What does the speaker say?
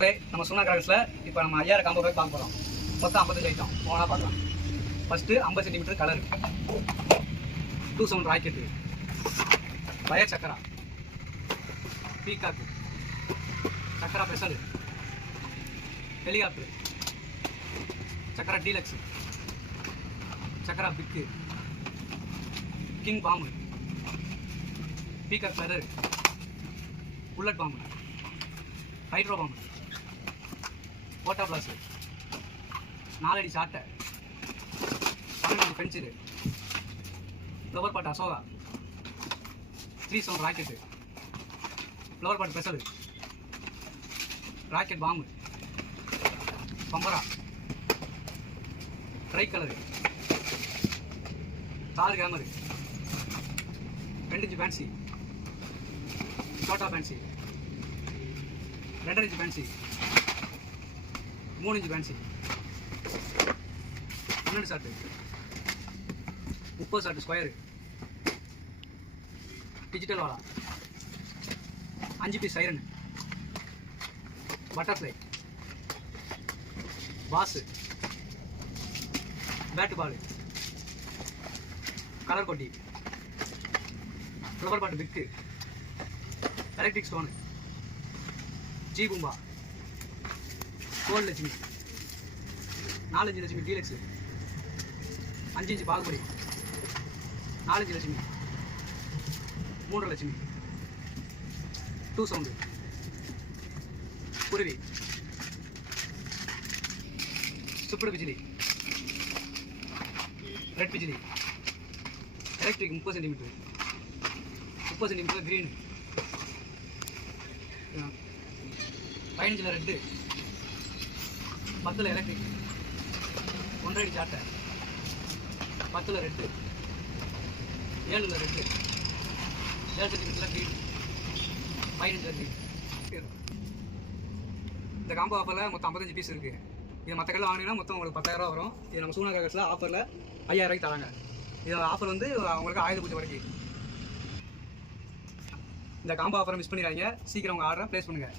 நம்ம சூனா கிராக்ஸில் இப்போ நம்ம 5000 காம்போ பேக் பார்க்க போகிறோம். மொத்தம் 55 ஐட்டம் ஒன்றா பார்க்கலாம். First 50 centimetre colour, 2 sound rocket, wire சக்கரா, பீகாக்கு, சக்கரா பெசல், ஹெலிகாப்டர், சக்கரா டீலக்ஸ், சக்கரா big, king bomb, peacock feather, bullet bomb, hydro bomb, ஓட்டா பிளாஸு, 4 அடி சாட்டை, 12 அடி pencil, flower pot Ashoka, 3 sound rocket, flower pot பெசலு, ராக்கெட் பாம்பு, பம்பரா, ட்ரை கலரு, தார் கேமரு, 2 இன்ச் பேன்சி, சோட்டா fancy, 2.5 inch fancy, 3 inch fancy, 12 shot, 30 shot square, digital வாலா, 5 பீஸ் சைரன், பட்டர்ஃப்ளை, பாஸு, பேட்டு பாலு, கலர் கொட்டி, flower pot big, electric stone, ஜி பூம்பா, கோல் Lakshmi, 4 inch Lakshmi deluxe, 5 inch பாகுபடி, 4 இன்ச் லட்சுமி, 3 லட்சுமி, 2 சவுண்டு, குருவி, சுப்படு பிஜிலி, ரெட் பிஜிலி, electric 30 centimetre, 30 centimetre green, 15 red, 10 electric, 1.5 அடி சாட்டை, 10 ரெட்டு, 7 ரெட்டு, 7 சென்டிமீட்டரில் க்ரீன், 15 க்ரீன். இந்த காம்போ ஆஃபரில் மொத்தம் 55 பீஸ் இருக்குது. இது மற்ற கடையில் வாங்கினீங்கன்னா மொத்தம் உங்களுக்கு 10,000 ரூபா வரும். இது நம்ம சூனா கிராக்ஸில் ஆஃபரில் 5000 ரூபாய்க்கு தராங்க. இது ஆஃபர் வந்து அவங்களுக்கு ஆயுத பூஜை வரைக்கும். இந்த காம்போ ஆஃபரை மிஸ் பண்ணிடாதீங்க. சீக்கிரம் உங்கள் ஆர்டரை ப்ளேஸ் பண்ணுங்கள்.